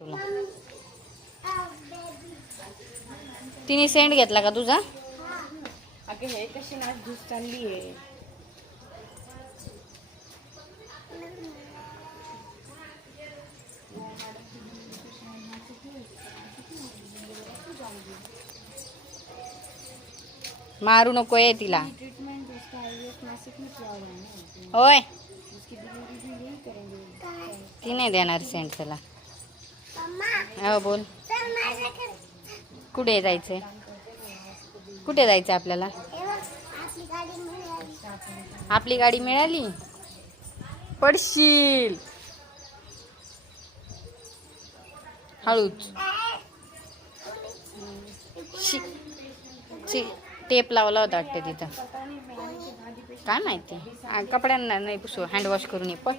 तुला तिने सेंट घेतला का तुझा? अगं हे कशी नाच धूस चालली आहे. मारू नको आहे तिला. ट्रीटमेंट उसका आईवीएफ नासिक में किया हुआ है ना, होय उसकी डिलीवरी भी यही करेंगे. ती नाही देणार सेंट त्याला. हो बोल. कुठे जायचंय? कुठे जायचं आपल्याला? आपली गाडी मिळाली. पडशील हळूच. टेप लावला होता वाटतं तिथं. काय माहिती कपड्यांना नाही पुसू. हँडवॉश करून ये पण.